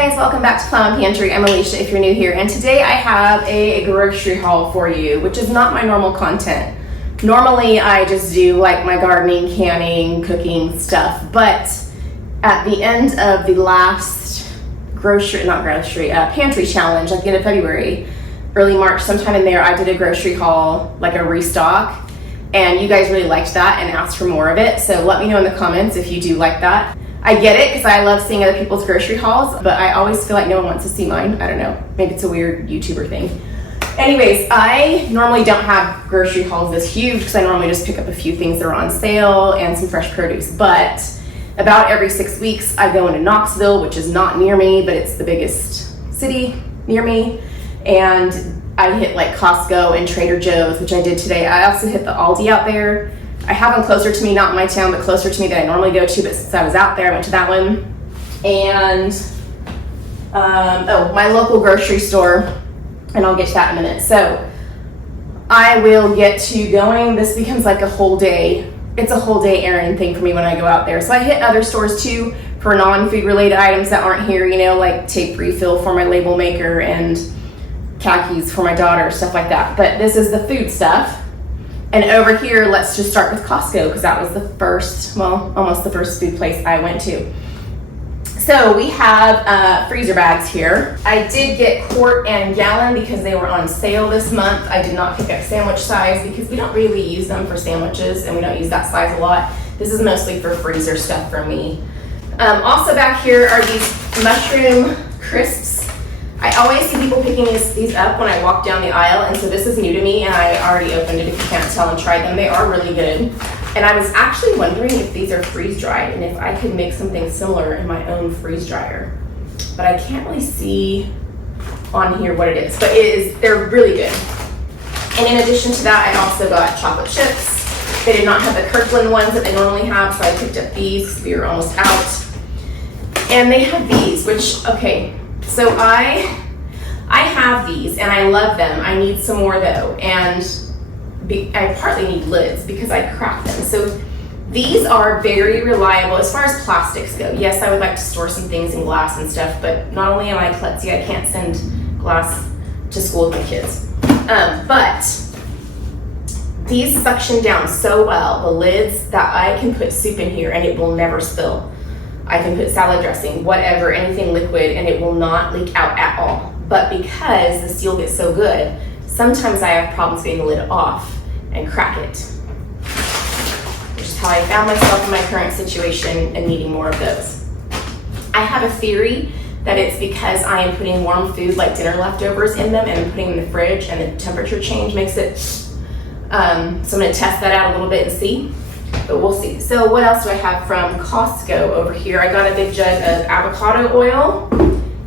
guys, welcome back to Plum Pantry. I'm Alicia if you're new here, and today I have a grocery haul for you, which is not my normal content. Normally I just do like my gardening, canning, cooking stuff, but at the end of the last pantry challenge, like the end of February, early March, sometime in there, I did a grocery haul, like a restock, and you guys really liked that and asked for more of it, so let me know in the comments if you do like that. I get it because I love seeing other people's grocery hauls, but I always feel like no one wants to see mine. I don't know, maybe it's a weird YouTuber thing. Anyways, I normally don't have grocery hauls this huge because I normally just pick up a few things that are on sale and some fresh produce, but about every 6 weeks I go into Knoxville, which is not near me, but it's the biggest city near me, and I hit like Costco and Trader Joe's, which I did today. I also hit the Aldi out there. I have one closer to me, not in my town, but closer to me that I normally go to, but since I was out there, I went to that one. And, my local grocery store, and I'll get to that in a minute. So, I will get to going. This becomes like a whole day. It's a whole day errand thing for me when I go out there. So I hit other stores too for non-food related items that aren't here, you know, like tape refill for my label maker and khakis for my daughter, stuff like that. But this is the food stuff. And over here, let's just start with Costco because that was the first, well, almost the first food place I went to. So we have freezer bags here. I did get quart and gallon because they were on sale this month. I did not pick up sandwich size because we don't really use them for sandwiches and we don't use that size a lot. This is mostly for freezer stuff for me. Also back here are these mushroom crisps. I always see people picking these up when I walk down the aisle, and so this is new to me, and I already opened it if you can't tell and tried them. They are really good. And I was actually wondering if these are freeze-dried and if I could make something similar in my own freeze dryer. But I can't really see on here what it is, but they're really good. And in addition to that, I also got chocolate chips. They did not have the Kirkland ones that they normally have, so I picked up these because we were almost out. And they have these, which, okay, so I have these and I love them. I need some more though, and I partly need lids because I crack them. So these are very reliable as far as plastics go. Yes, I would like to store some things in glass and stuff, but not only am I klutzy, I can't send glass to school with my kids. But these suction down so well, the lids, that I can put soup in here and it will never spill. I can put salad dressing, whatever, anything liquid, and it will not leak out at all. But because the seal gets so good, sometimes I have problems getting the lid off and crack it. Which is how I found myself in my current situation and needing more of those. I have a theory that it's because I am putting warm food like dinner leftovers in them and I'm putting them in the fridge and the temperature change makes it, so I'm gonna test that out a little bit and see. But we'll see. So what else do I have from Costco over here? I got a big jug of avocado oil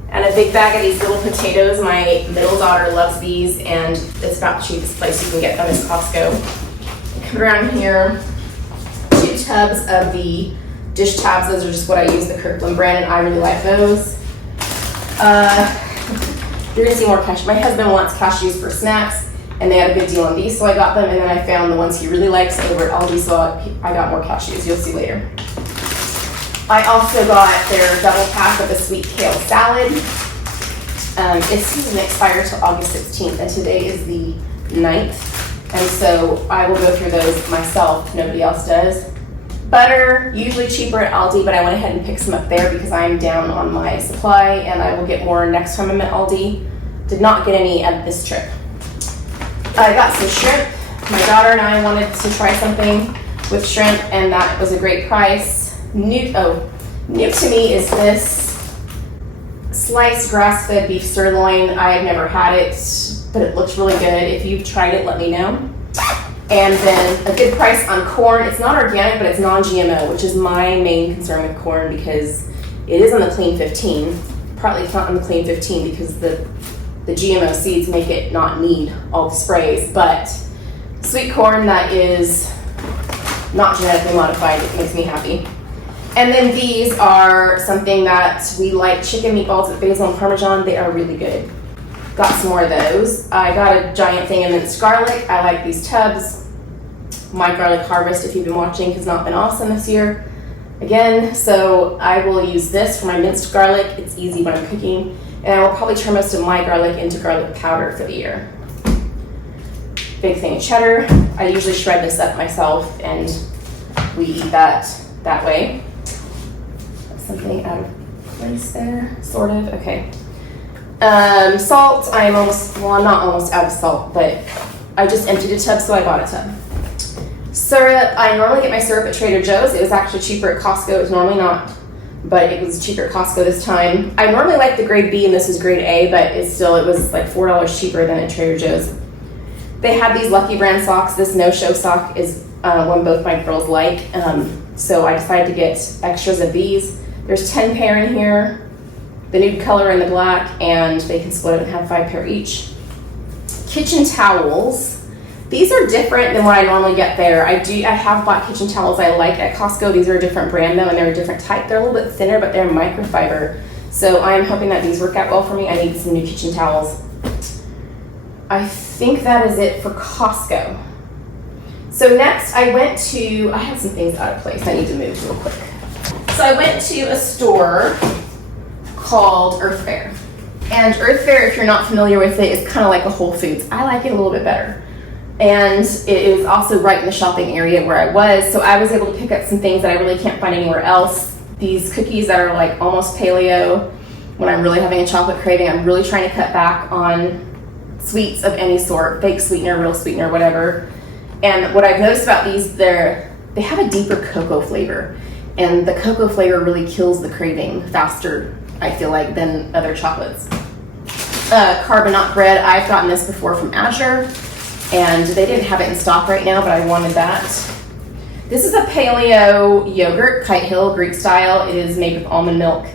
and a big bag of these little potatoes. My middle daughter loves these and it's about the cheapest place you can get them is Costco. Come around here, 2 tubs of the dish tabs. Those are just what I use, the Kirkland brand, and I really like those. You're gonna see more cashews. My husband wants cashews for snacks, and they had a good deal on these, so I got them, and then I found the ones he really likes over at Aldi, so I got more cashews. You'll see later. I also got their double pack of the sweet kale salad. It's doesn't expire till August 16th, and today is the 9th, and so I will go through those myself. Nobody else does. Butter, usually cheaper at Aldi, but I went ahead and picked some up there because I'm down on my supply, and I will get more next time I'm at Aldi. Did not get any at this trip. I got some shrimp. My daughter and I wanted to try something with shrimp, and that was a great price. New to me is this sliced grass-fed beef sirloin. I have never had it, but it looks really good. If you've tried it, let me know. And then a good price on corn. It's not organic, but it's non-GMO, which is my main concern with corn because it is on the Clean 15. Partly it's not on the Clean 15 because the GMO seeds make it not need all the sprays, but sweet corn that is not genetically modified, it makes me happy. And then these are something that we like, chicken meatballs with basil and Parmesan. They are really good. Got some more of those. I got a giant thing of minced garlic. I like these tubs. My garlic harvest, if you've been watching, has not been awesome this year. again. So I will use this for my minced garlic. It's easy when I'm cooking. And I will probably turn most of my garlic into garlic powder for the year. Big thing of cheddar. I usually shred this up myself and we eat that way. Something out of place there, sort of, okay. Salt, I'm not almost out of salt, but I just emptied a tub, so I bought a tub. Syrup, I normally get my syrup at Trader Joe's. It was actually cheaper at Costco. It's normally not, but it was cheaper at Costco this time. I normally like the grade B and this was grade A, but it was like $4 cheaper than at Trader Joe's. They had these Lucky Brand socks. This no-show sock is one both my girls like, so I decided to get extras of these. There's 10 pair in here, the nude color and the black, and they can split it and have 5 pair each. Kitchen towels. These are different than what I normally get there. I have bought kitchen towels I like at Costco. These are a different brand though, and they're a different type. They're a little bit thinner, but they're microfiber. So I am hoping that these work out well for me. I need some new kitchen towels. I think that is it for Costco. So next I have some things out of place I need to move real quick. So I went to a store called EarthFare. And EarthFare, if you're not familiar with it, is kind of like a Whole Foods. I like it a little bit better. And it was also right in the shopping area where I was, so I was able to pick up some things that I really can't find anywhere else. These cookies that are like almost paleo. When I'm really having a chocolate craving, I'm really trying to cut back on sweets of any sort, fake sweetener, real sweetener, whatever. And what I've noticed about these, they have a deeper cocoa flavor. And the cocoa flavor really kills the craving faster, I feel like, than other chocolates. Carbonate bread, I've gotten this before from Azure, and they didn't have it in stock right now, but I wanted that. This is a paleo yogurt, Kite Hill, Greek style. It is made with almond milk,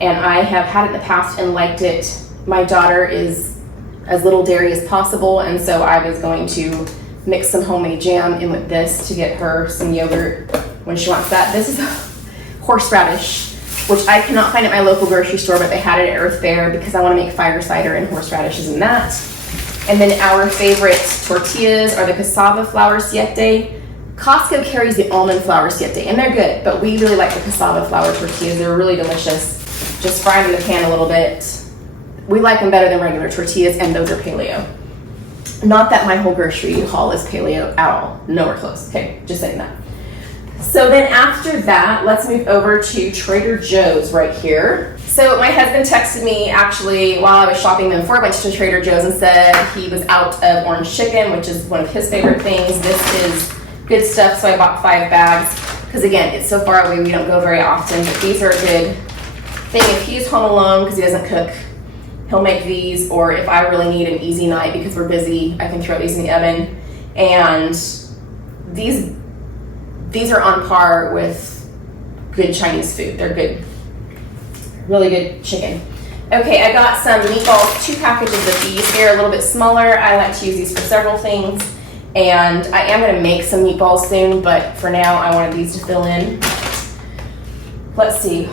and I have had it in the past and liked it. My daughter is as little dairy as possible, and so I was going to mix some homemade jam in with this to get her some yogurt when she wants that. This is horseradish, which I cannot find at my local grocery store, but they had it at EarthFare because I want to make fire cider and horseradishes in that. And then our favorite tortillas are the cassava flour siete. Costco carries the almond flour siete, and they're good, but we really like the cassava flour tortillas. They're really delicious. Just fry them in the pan a little bit. We like them better than regular tortillas, and those are paleo. Not that my whole grocery haul is paleo at all. Nowhere close. Okay, just saying that. So then after that, let's move over to Trader Joe's right here. So my husband texted me actually while I was shopping before I went to Trader Joe's and said he was out of orange chicken, which is one of his favorite things. This is good stuff, so I bought 5 bags because again, it's so far away we don't go very often, but these are a good thing. If he's home alone because he doesn't cook, he'll make these, or if I really need an easy night because we're busy, I can throw these in the oven. And these are on par with good Chinese food. They're good, really good chicken. Okay, I got some meatballs, 2 packages of these. They're a little bit smaller. I like to use these for several things. And I am gonna make some meatballs soon, but for now I wanted these to fill in. Let's see,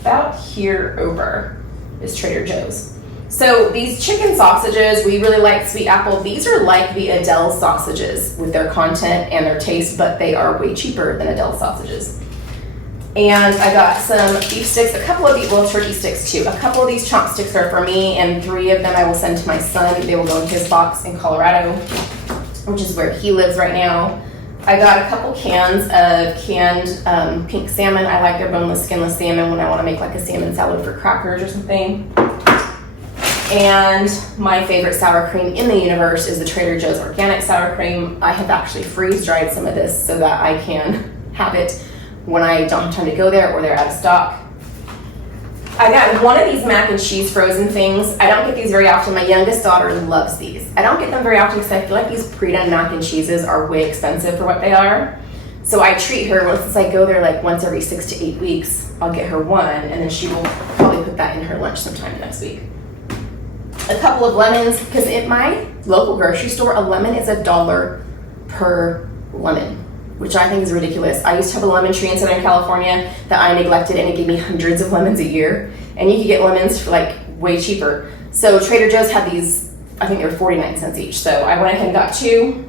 about here over is Trader Joe's. So these chicken sausages, we really like Sweet Apple. These are like the Adele sausages with their content and their taste, but they are way cheaper than Adele sausages. And I got some beef sticks, a couple of these, well, turkey sticks too. A couple of these chomp sticks are for me, and 3 of them I will send to my son. They will go in his box in Colorado, which is where he lives right now. I got a couple cans of canned pink salmon. I like their boneless, skinless salmon when I want to make like a salmon salad for crackers or something. And my favorite sour cream in the universe is the Trader Joe's organic sour cream. I have actually freeze-dried some of this so that I can have it when I don't have time to go there or they're out of stock. I got one of these mac and cheese frozen things. I don't get these very often. My youngest daughter loves these. I don't get them very often because I feel like these pre-done mac and cheeses are way expensive for what they are. So I treat her, since I go there like once every 6 to 8 weeks, I'll get her one, and then she will probably put that in her lunch sometime next week. A couple of lemons, because at my local grocery store, a lemon is $1 per lemon, which I think is ridiculous. I used to have a lemon tree in Southern California that I neglected, and it gave me hundreds of lemons a year. And you could get lemons for like way cheaper. So Trader Joe's had these, I think they were 49 cents each. So I went ahead and got 2.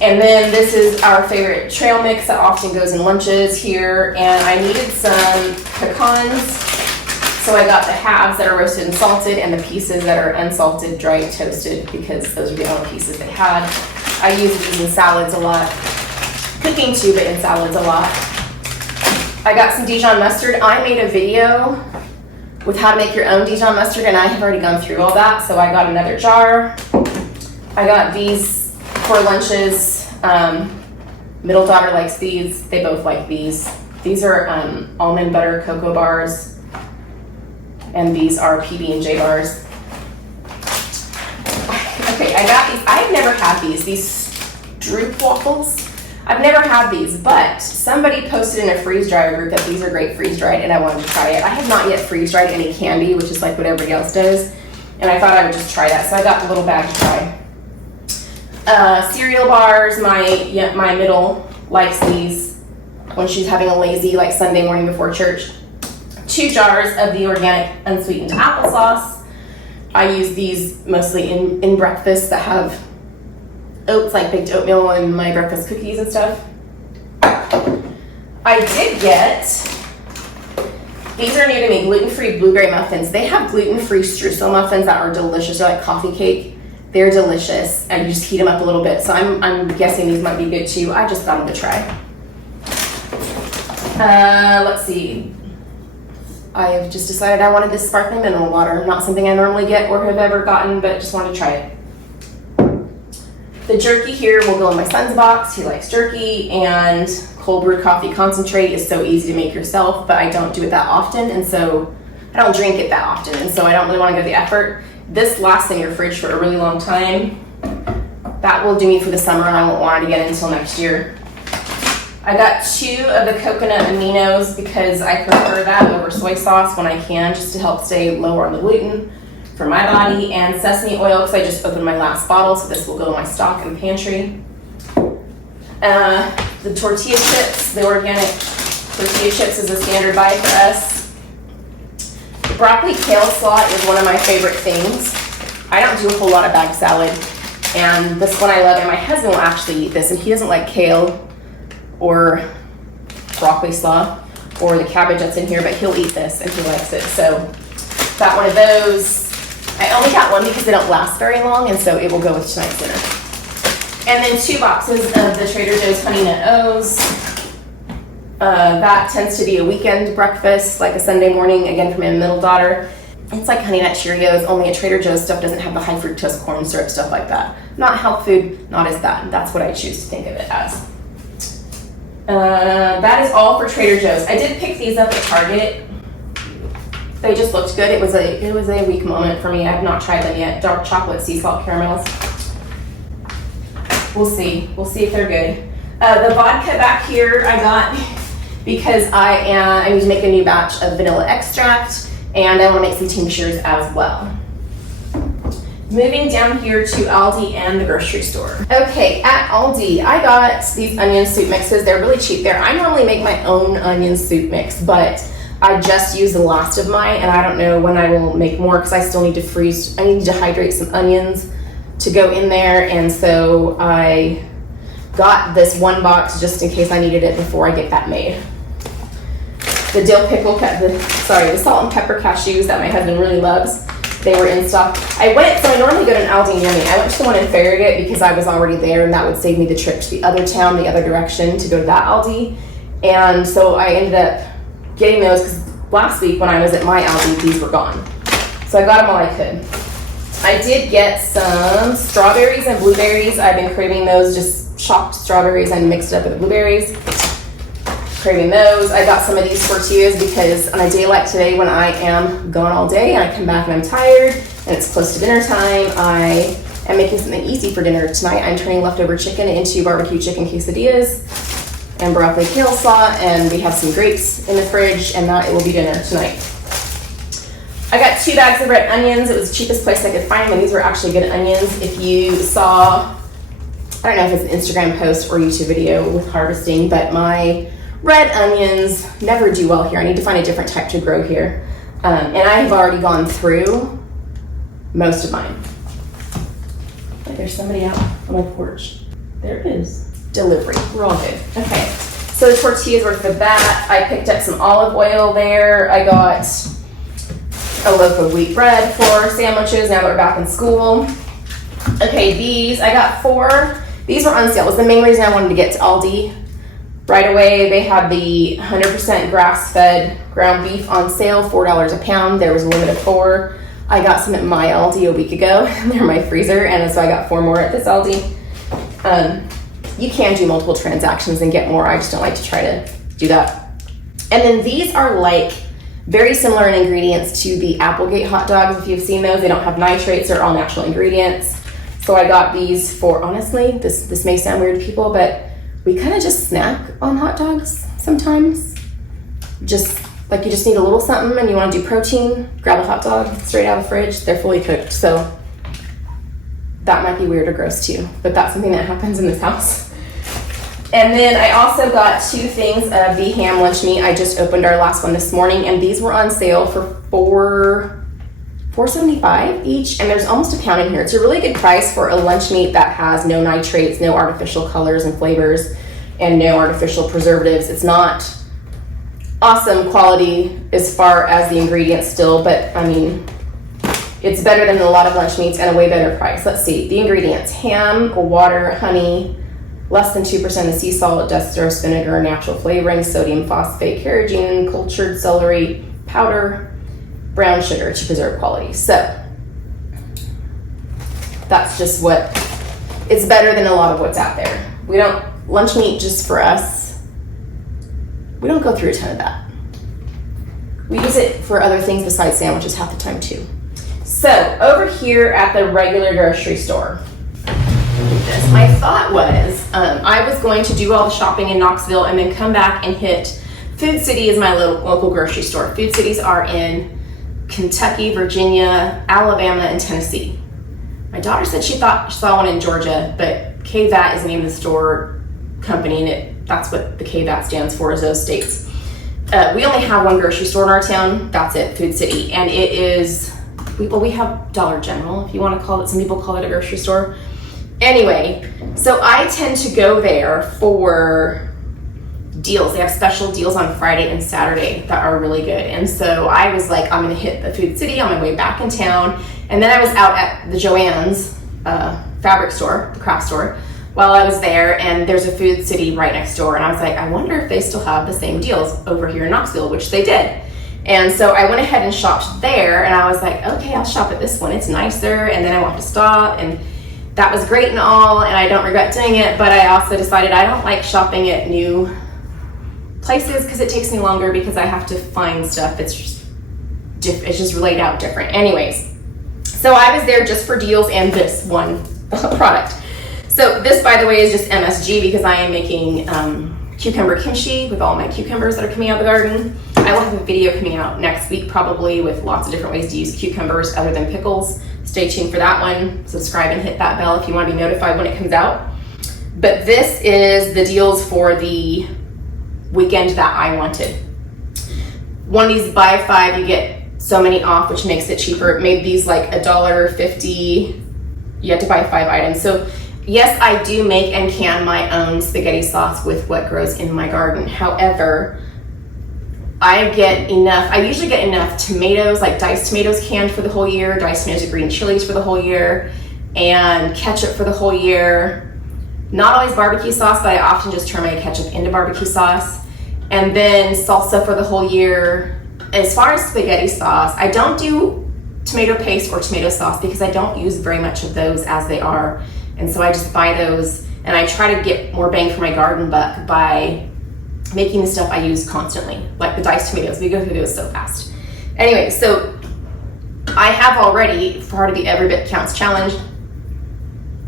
And then this is our favorite trail mix that often goes in lunches here. And I needed some pecans, so I got the halves that are roasted and salted and the pieces that are unsalted, dried, toasted, because those are the only pieces they had. I use these in salads a lot. Cooking too, but in salads a lot. I got some Dijon mustard. I made a video with how to make your own Dijon mustard, and I have already gone through all that, so I got another jar. I got these for lunches. Middle daughter likes these. They both like these. These are almond butter cocoa bars, and these are PB&J bars. Okay, I got these. I've never had these droop waffles. I've never had these, but somebody posted in a freeze-dryer group that these are great freeze-dried, and I wanted to try it. I have not yet freeze-dried any candy, which is like what everybody else does, and I thought I would just try that, so I got the little bag to try. Cereal bars, my middle likes these when she's having a lazy, like Sunday morning before church. 2 jars of the organic unsweetened applesauce. I use these mostly in breakfast that have oats, like baked oatmeal and my breakfast cookies and stuff. I did get, these are new to me, gluten-free blueberry muffins. They have gluten-free streusel muffins that are delicious. They're like coffee cake. They're delicious, and you just heat them up a little bit. So I'm guessing these might be good too. I just got them to try. Let's see. I have just decided I wanted this sparkling mineral water. Not something I normally get or have ever gotten, but just wanted to try it. The jerky here will go in my son's box. He likes jerky, and cold brew coffee concentrate is so easy to make yourself, but I don't do it that often, and so I don't drink it that often, and so I don't really want to go the effort. This lasts in your fridge for a really long time. That will do me for the summer, and I won't want it again until next year. I got 2 of the coconut aminos because I prefer that over soy sauce when I can, just to help stay lower on the gluten for my body, and sesame oil because I just opened my last bottle, so this will go in my stock in the pantry. The tortilla chips, the organic tortilla chips is a standard buy for us. Broccoli kale slaw is one of my favorite things. I don't do a whole lot of bag salad, and this one I love, and my husband will actually eat this, and he doesn't like kale or broccoli slaw or the cabbage that's in here, but he'll eat this and he likes it. So got one of those. I only got one because they don't last very long, and so it will go with tonight's dinner. And then 2 boxes of the Trader Joe's Honey Nut O's. That tends to be a weekend breakfast, like a Sunday morning, again for my middle daughter. It's like Honey Nut Cheerios, only at Trader Joe's stuff doesn't have the high fructose corn syrup, stuff like that. Not health food, not as that. That's what I choose to think of it as. That is all for Trader Joe's. I did pick these up at Target. They just looked good. It was a weak moment for me. I have not tried them yet. Dark chocolate sea salt caramels. We'll see. We'll see if they're good. The vodka back here I got because I need to make a new batch of vanilla extract, and I want to make some tinctures as well. Moving down here to Aldi and the grocery store. Okay, at Aldi, I got these onion soup mixes. They're really cheap there. I normally make my own onion soup mix, but I just used the last of mine, and I don't know when I will make more because I still need to freeze. I need to dehydrate some onions to go in there, and so I got this 1 box just in case I needed it before I get that made. The dill pickle, the salt and pepper cashews that my husband really loves. They were in stock. So I normally go to an Aldi near me. I went to the one in Farragut because I was already there, and that would save me the trip to the other town, the other direction, to go to that Aldi. And so I ended up getting those because last week when I was at my Aldi, these were gone. So I got them while I could. I did get some strawberries and blueberries. I've been craving those, just chopped strawberries and mixed it up with the blueberries. Craving those. I got some of these tortillas because on a day like today when I am gone all day and I come back and I'm tired and it's close to dinner time, I am making something easy for dinner tonight. I'm turning leftover chicken into barbecue chicken quesadillas and broccoli kale slaw, and we have some grapes in the fridge, and that it will be dinner tonight. I got 2 bags of red onions. It was the cheapest place I could find them, and these were actually good onions. If you saw, I don't know if it's an Instagram post or YouTube video with harvesting, but my red onions never do well here. I need to find a different type to grow here. And I have already gone through most of mine. Like there's somebody out on my porch. There it is. Delivery. We're all good. Okay. So the tortillas were for that. I picked up some olive oil there. I got a loaf of wheat bread for sandwiches now that we're back in school. Okay, these, I got 4. These were on sale. It was the main reason I wanted to get to Aldi right away. They had the 100% grass-fed ground beef on sale, $4 a pound. There was a limit of 4. I got some at my Aldi a week ago. They're in my freezer, and so I got 4 more at this Aldi. You can do multiple transactions and get more. I just don't like to try to do that. And then these are like very similar in ingredients to the Applegate hot dogs. If you've seen those, they don't have nitrates. They're all natural ingredients. So I got these for, honestly, this may sound weird to people, but we kind of just snack on hot dogs sometimes. Just like you just need a little something and you want to do protein, grab a hot dog straight out of the fridge. They're fully cooked. So that might be weird or gross too, but that's something that happens in this house. And then I also got 2 things of the ham lunch meat. I just opened our last one this morning, and these were on sale for $4.75 each, and there's almost a pound in here. It's a really good price for a lunch meat that has no nitrates, no artificial colors and flavors, and no artificial preservatives. It's not awesome quality as far as the ingredients still, but I mean, it's better than a lot of lunch meats and a way better price. Let's see, the ingredients: ham, water, honey, less than 2% of sea salt, dextrose, vinegar, natural flavoring, sodium phosphate, carrageenan, cultured celery powder, brown sugar to preserve quality. So that's just what, it's better than a lot of what's out there. We don't, lunch meat just for us, we don't go through a ton of that. We use it for other things besides sandwiches half the time too. So over here at the regular grocery store, my thought was I was going to do all the shopping in Knoxville and then come back and hit Food City is my local grocery store. Food cities are in Kentucky, Virginia, Alabama, and Tennessee. My daughter said she thought she saw one in Georgia, but KVAT is the name of the store company, and that's what the KVAT stands for, is those states. We only have one grocery store in our town. That's it, Food City, and it is, we have Dollar General, if you want to call it. Some people call it a grocery store. Anyway, so I tend to go there for deals. They have special deals on Friday and Saturday that are really good. And so I was like, I'm gonna hit the Food City on my way back in town. And then I was out at the Joann's fabric store, the craft store, while I was there, and there's a Food City right next door. And I was like, I wonder if they still have the same deals over here in Knoxville, which they did. And so I went ahead and shopped there, and I was like, okay, I'll shop at this one. It's nicer, and then I won't have to stop. And that was great and all, and I don't regret doing it, but I also decided I don't like shopping at new places because it takes me longer because I have to find stuff. It's just laid out different. Anyways, so I was there just for deals and this one product. So this, by the way, is just MSG because I am making cucumber kimchi with all my cucumbers that are coming out of the garden. I will have a video coming out next week probably with lots of different ways to use cucumbers other than pickles. Stay tuned for that one. Subscribe and hit that bell if you want to be notified when it comes out. But this is the deals for the weekend that I wanted. One of these buy 5, you get so many off, which makes it cheaper. It made these like $1.50. You have to buy 5 items. So yes, I do make and can my own spaghetti sauce with what grows in my garden. However, I usually get enough tomatoes, like diced tomatoes canned for the whole year, diced tomatoes and green chilies for the whole year, and ketchup for the whole year. Not always barbecue sauce, but I often just turn my ketchup into barbecue sauce. And then salsa for the whole year. As far as spaghetti sauce, I don't do tomato paste or tomato sauce because I don't use very much of those as they are. And so I just buy those, and I try to get more bang for my garden buck by making the stuff I use constantly, like the diced tomatoes. We go through those so fast. Anyway, so I have already, for part of the Every Bit Counts challenge,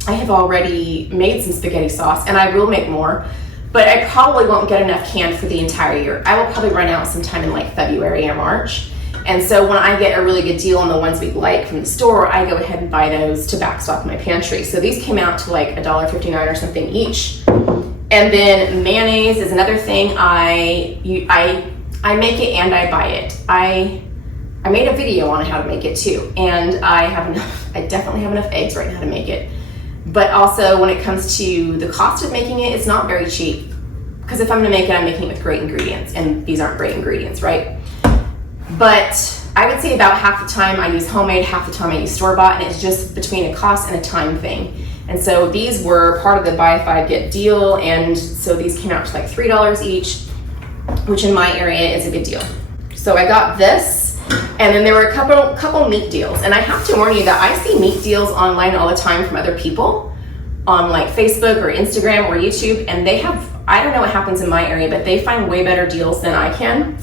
I have already made some spaghetti sauce, and I will make more, but I probably won't get enough canned for the entire year. I will probably run out sometime in like February or March. And so when I get a really good deal on the ones we like from the store, I go ahead and buy those to backstock my pantry. So these came out to like $1.59 or something each. And then mayonnaise is another thing. I make it and I buy it. I made a video on how to make it too, and I definitely have enough eggs right now to make it. But also when it comes to the cost of making it, it's not very cheap. Because if I'm gonna make it, I'm making it with great ingredients, and these aren't great ingredients, right? But I would say about half the time I use homemade, half the time I use store-bought, and it's just between a cost and a time thing. And so these were part of the buy 5 get deal, and so these came out to like $3 each, which in my area is a good deal. So I got this, and then there were a couple meat deals. And I have to warn you that I see meat deals online all the time from other people on like Facebook or Instagram or YouTube, and they have, I don't know what happens in my area, but they find way better deals than I can.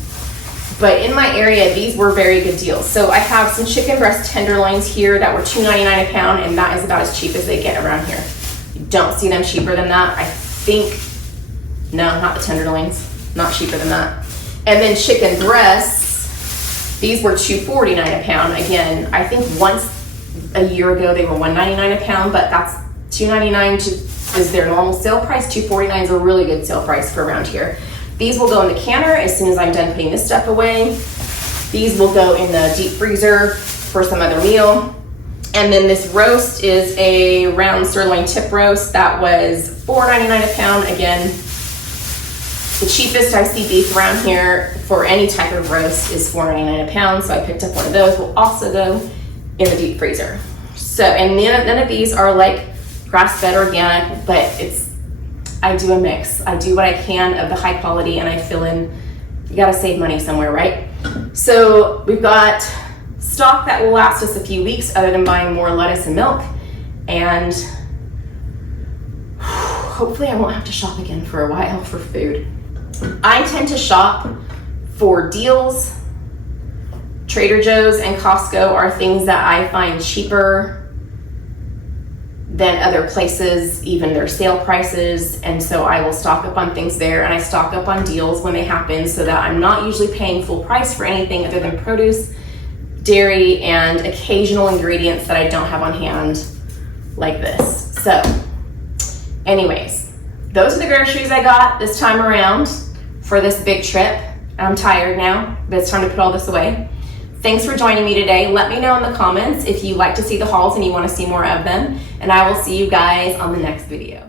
But in my area, these were very good deals. So I have some chicken breast tenderloins here that were $2.99 a pound, and that is about as cheap as they get around here. You don't see them cheaper than that. I think, no, not the tenderloins, not cheaper than that. And then chicken breasts, these were $2.49 a pound. Again, I think once a year ago they were $1.99 a pound, but that's $2.99 is their normal sale price. $2.49 is a really good sale price for around here. These will go in the canner as soon as I'm done putting this stuff away. These will go in the deep freezer for some other meal. And then this roast is a round sirloin tip roast that was $4.99 a pound. Again, the cheapest I see beef around here for any type of roast is $4.99 a pound. So I picked up one of those. Will also go in the deep freezer. So, and none of these are like grass-fed organic, but I do a mix. I do what I can of the high quality, and I fill in, you gotta save money somewhere, right? So we've got stock that will last us a few weeks other than buying more lettuce and milk, and hopefully I won't have to shop again for a while for food. I tend to shop for deals. Trader Joe's and Costco are things that I find cheaper than other places, even their sale prices, and so I will stock up on things there, and I stock up on deals when they happen so that I'm not usually paying full price for anything other than produce, dairy, and occasional ingredients that I don't have on hand like this. So anyways, those are the groceries I got this time around for this big trip. I'm tired now, but it's time to put all this away. Thanks for joining me today. Let me know in the comments if you like to see the hauls and you want to see more of them, and I will see you guys on the next video.